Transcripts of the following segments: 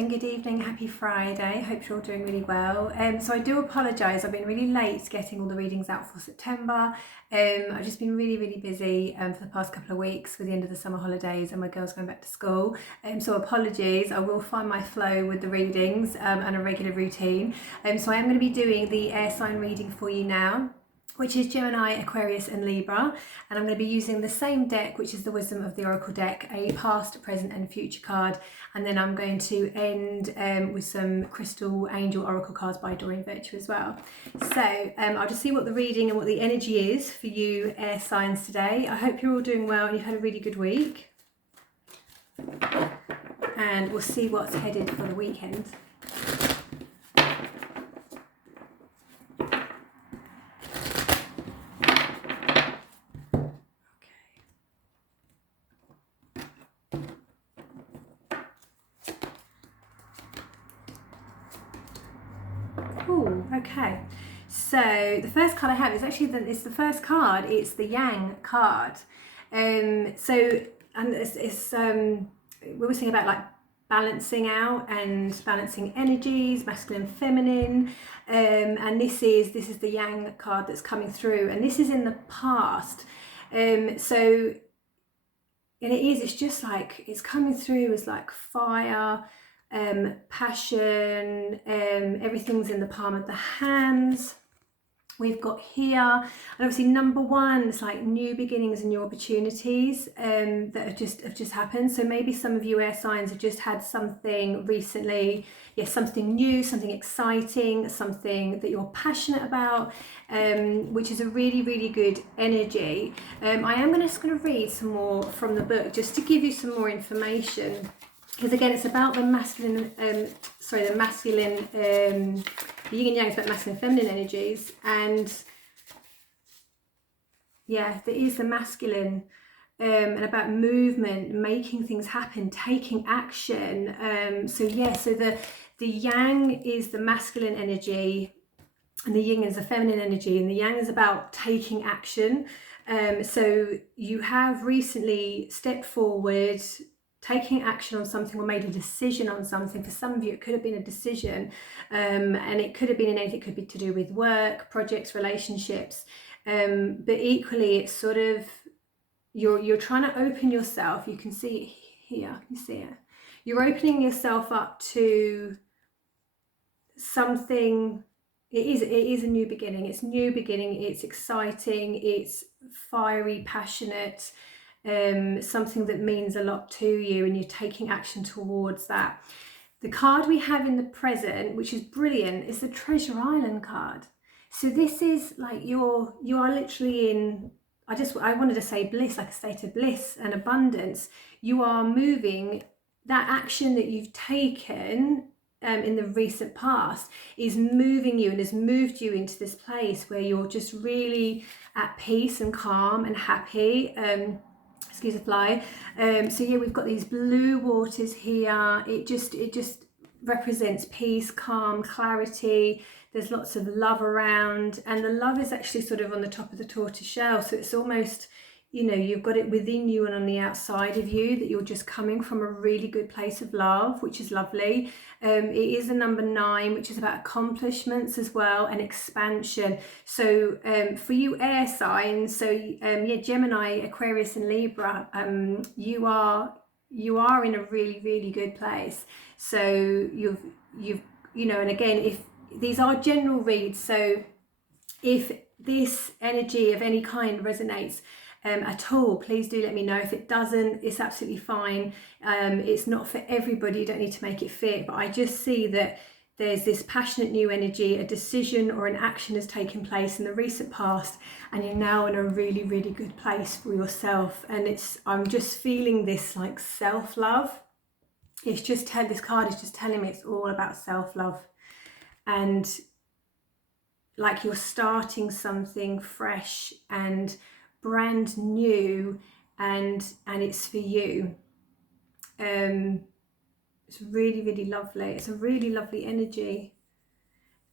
and good evening, happy Friday. Hope you're all doing really well. So I do apologise, I've been really late getting all the readings out for September. I've just been really busy for the past couple of weeks with the end of the summer holidays and my girls going back to school. So apologies, I will find my flow with the readings and a regular routine. So I am going to be doing the air sign reading for you now, which is Gemini, Aquarius and Libra, and I'm going to be using the same deck, which is the Wisdom of the Oracle deck, a past, present and future card, and then I'm going to end with some Crystal Angel Oracle cards by Doreen as well. So I'll just see what the reading and what the energy is for you air signs today. I hope you're all doing well and you've had a really good week, and we'll see what's headed for the weekend. Cool, okay. So the first card I have is actually it's the first card. It's the Yang card. We were saying about like balancing out and balancing energies, masculine, feminine, and this is the Yang card that's coming through, and this is in the past. It's just like it's coming through as like fire. Passion, everything's in the palm of the hands. We've got here, and obviously number one, it's like new beginnings and new opportunities that have just happened. So maybe some of you air signs have just had something recently, something new, something exciting, something that you're passionate about, which is a really good energy. I am just going to read some more from the book just to give you some more information. Because again, it's about the masculine, the yin and yang is about masculine and feminine energies, and there is the masculine and about movement, making things happen, taking action. So the yang is the masculine energy, and the yin is the feminine energy, and the yang is about taking action. So you have recently stepped forward, taking action on something, or made a decision on something. For some of you, it could have been a decision, and it could have been in anything. It could be to do with work, projects, relationships, but equally it's sort of you're trying to open yourself. You can see it here, you see it, you're opening yourself up to something. It is a new beginning. It's new beginning, it's exciting, it's fiery, passionate, something that means a lot to you, and you're taking action towards that. The card we have in the present, which is brilliant, is the Treasure Island card. So this is like you are literally in, I wanted to say bliss, like a state of bliss and abundance. You are moving, that action that you've taken in the recent past is moving you and has moved you into this place where you're just really at peace and calm and happy. Excuse the fly. We've got these blue waters here. It just represents peace, calm, clarity. There's lots of love around, and the love is actually sort of on the top of the tortoise shell. So it's almost, you've got it within you and on the outside of you, that you're just coming from a really good place of love, which is lovely. It is a number 9, which is about accomplishments as well, and expansion. So for you air signs, Gemini, Aquarius and Libra, you are in a really good place. So you've and again, if these are general reads, so if this energy of any kind resonates at all, please do let me know. If it doesn't, it's absolutely fine. It's not for everybody, you don't need to make it fit, but I just see that there's this passionate new energy, a decision or an action has taken place in the recent past, and you're now in a really good place for yourself. And I'm just feeling this like self-love. This card is just telling me it's all about self-love, and like you're starting something fresh and brand new, and it's for you. It's really lovely. It's a really lovely energy,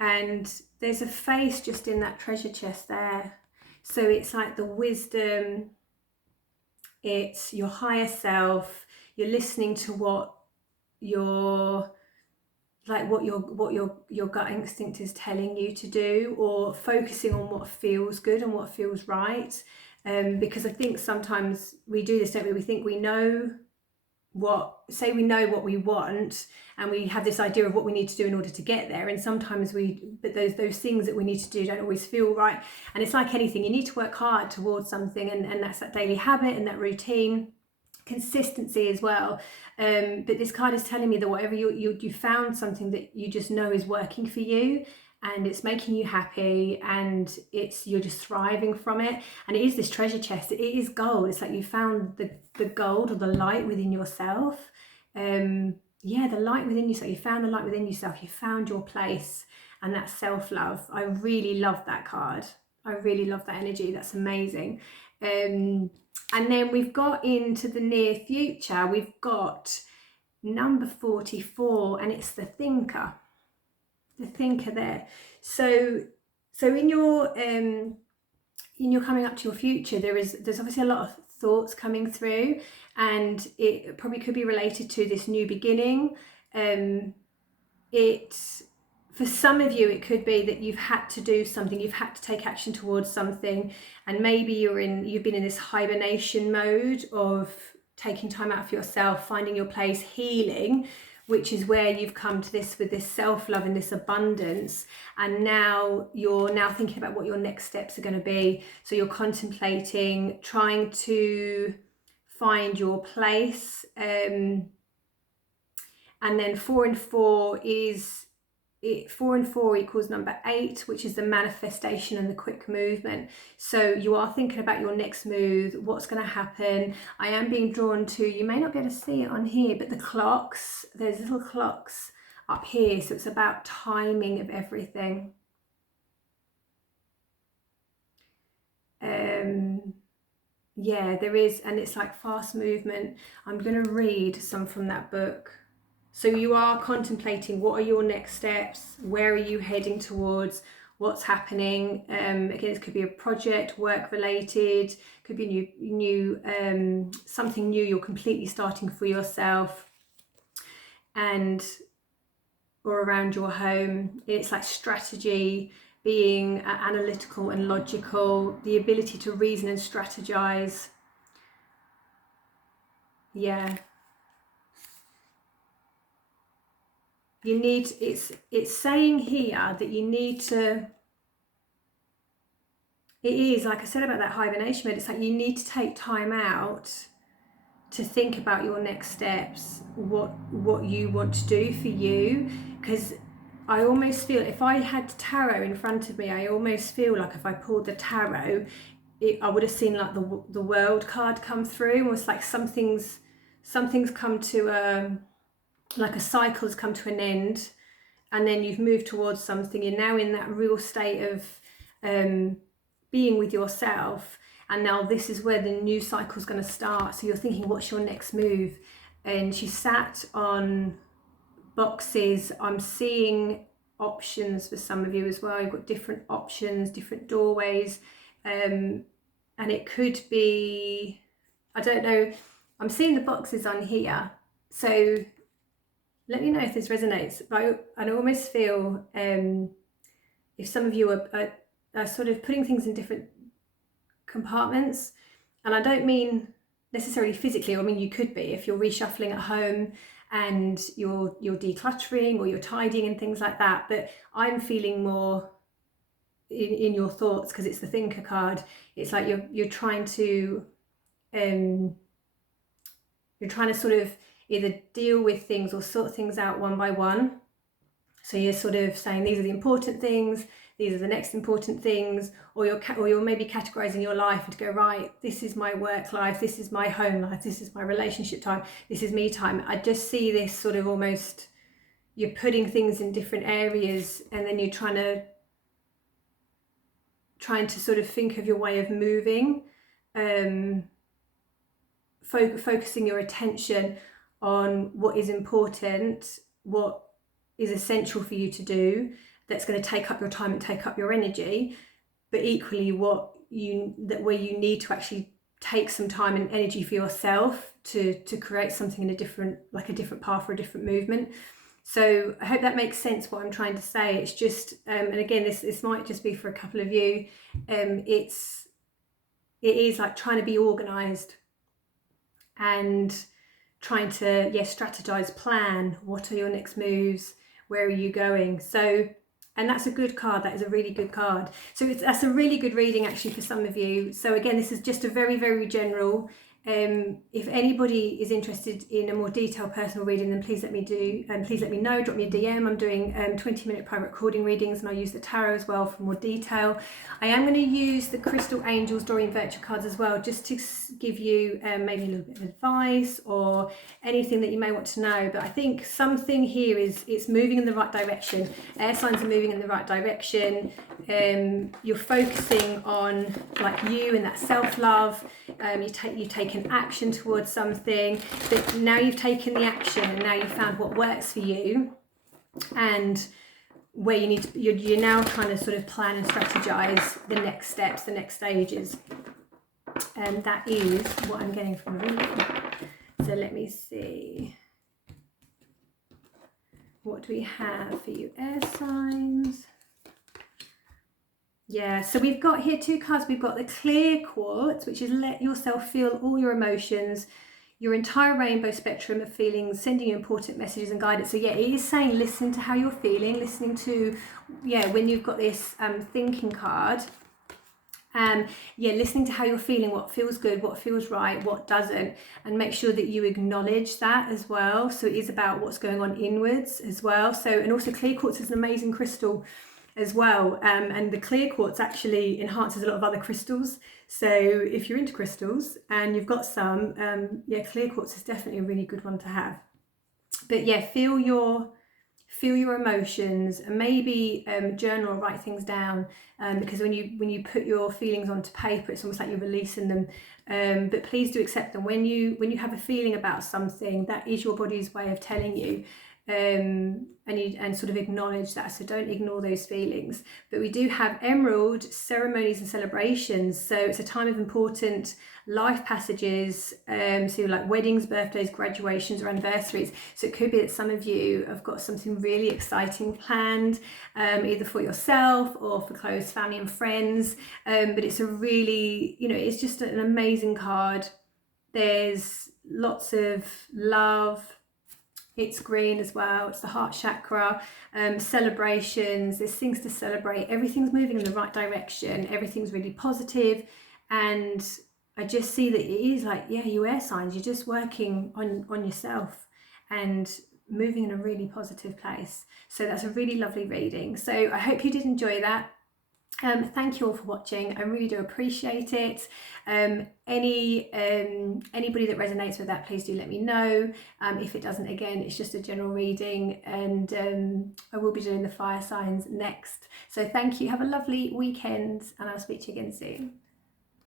and there's a face just in that treasure chest there. So it's like the wisdom, it's your higher self. You're listening to what your like what your gut instinct is telling you to do, or focusing on what feels good and what feels right. Because I think sometimes we do this, don't we? We think we know what we want, and we have this idea of what we need to do in order to get there, and sometimes but those things that we need to do don't always feel right. And it's like anything, you need to work hard towards something, and that's that daily habit and that routine, consistency as well. But this card is telling me that whatever you found something that you just know is working for you, and it's making you happy, and you're just thriving from it. And it is this treasure chest, it is gold. It's like you found the gold, or the light within yourself. Yeah, the light within yourself. You found the light within yourself. You found your place, and that's self-love. I really love that card. I really love that energy. That's amazing. And then we've got into the near future, we've got number 44, and it's the thinker there. So in your coming up to your future, there's obviously a lot of thoughts coming through, and it probably could be related to this new beginning. For some of you, it could be that you've had to do something, you've had to take action towards something, and maybe you've been in this hibernation mode of taking time out for yourself, finding your place, healing, which is where you've come to this with this self-love and this abundance. And now you're thinking about what your next steps are going to be. So you're contemplating, trying to find your place. And then 4 and 4 equals number 8, which is the manifestation and the quick movement. So you are thinking about your next move, what's going to happen. I am being drawn to, you may not be able to see it on here, but the clocks, there's little clocks up here. So it's about timing of everything. Yeah, there is, and it's like fast movement. I'm going to read some from that book. So you are contemplating, what are your next steps? Where are you heading towards? What's happening? Again, it could be a project, work related, could be something new you're completely starting for yourself, or around your home. It's like strategy, being analytical and logical, the ability to reason and strategize. Yeah. You need, it's saying here that you need to, it is like I said about that hibernation mode, it's like you need to take time out to think about your next steps, what you want to do for you. Because I almost feel, if I had tarot in front of me, I almost feel like if I pulled the tarot, I would have seen like the world card come through, almost like something's come to like a cycle has come to an end, and then you've moved towards something. You're now in that real state of being with yourself, and now this is where the new cycle is going to start. So you're thinking, what's your next move? And she sat on boxes. I'm seeing options for some of you as well. You've got different options, different doorways, and it could be, I don't know, I'm seeing the boxes on here. So let me know if this resonates. But I almost feel if some of you are sort of putting things in different compartments, and I don't mean necessarily physically. I mean, you could be, if you're reshuffling at home and you're decluttering or you're tidying and things like that. But I'm feeling more in your thoughts, because it's the thinker card. It's like you're trying to sort of either deal with things or sort things out one by one. So you're sort of saying, these are the important things, these are the next important things, or you're maybe categorizing your life and to go, right, this is my work life, this is my home life, this is my relationship time, this is me time. I just see this sort of almost, you're putting things in different areas, and then you're trying to sort of think of your way of moving, focusing your attention on what is important, what is essential for you to do, that's going to take up your time and take up your energy, but equally where you need to actually take some time and energy for yourself to create something in a different path or a different movement. So I hope that makes sense what I'm trying to say. It's just, and again, this might just be for a couple of you. It is like trying to be organised and trying to, strategize, plan. What are your next moves? Where are you going? So, and that's a good card. That is a really good card. So that's a really good reading actually for some of you. So again, this is just a very, very general. If anybody is interested in a more detailed personal reading, then please let me know. Drop me a DM. I'm doing 20-minute private recording readings, and I use the tarot as well for more detail. I am going to use the Crystal Angels Doreen virtual cards as well, just to give you maybe a little bit of advice or anything that you may want to know. But I think something here is it's moving in the right direction. Air signs are moving in the right direction. You're focusing on like you and that self-love. You've taken action towards something, but now you've taken the action and now you've found what works for you and where you need to, you're now trying to sort of plan and strategize the next steps, the next stages. And that is what I'm getting from the reading. So let me see. What do we have for you, air signs? Yeah, so we've got here 2 cards. We've got the clear quartz, which is let yourself feel all your emotions, your entire rainbow spectrum of feelings, sending you important messages and guidance. So yeah, it is saying listen to how you're feeling, listening to, when you've got this thinking card, listening to how you're feeling, what feels good, what feels right, what doesn't, and make sure that you acknowledge that as well. So it is about what's going on inwards as well. So, and also clear quartz is an amazing crystal as well, and the clear quartz actually enhances a lot of other crystals. So if you're into crystals and you've got some, clear quartz is definitely a really good one to have. But yeah, feel your emotions, and maybe journal or write things down, because when you put your feelings onto paper, it's almost like you're releasing them. But please do accept them. When you have a feeling about something, that is your body's way of telling you. And sort of acknowledge that, so don't ignore those feelings. But we do have emerald ceremonies and celebrations, so it's a time of important life passages, so like weddings, birthdays, graduations or anniversaries. So it could be that some of you have got something really exciting planned, either for yourself or for close family and friends, but it's a really, it's just an amazing card. There's lots of love. It's green as well. It's the heart chakra, celebrations. There's things to celebrate. Everything's moving in the right direction. Everything's really positive. And I just see that it is like, you air signs, you're just working on yourself and moving in a really positive place. So that's a really lovely reading. So I hope you did enjoy that. Thank you all for watching. I really do appreciate it. Anybody that resonates with that, please do let me know. If it doesn't, again, it's just a general reading, and I will be doing the fire signs next. So thank you. Have a lovely weekend, and I'll speak to you again soon.